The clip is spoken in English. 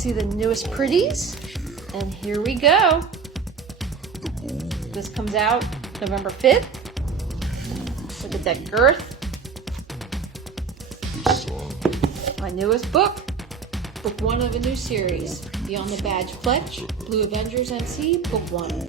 see the newest pretties. And here we go. This comes out November 5th. Look at that girth. My newest book. Book 1 of a new series. Beyond the Badge Fletch, Blue Avengers MC, Book 1.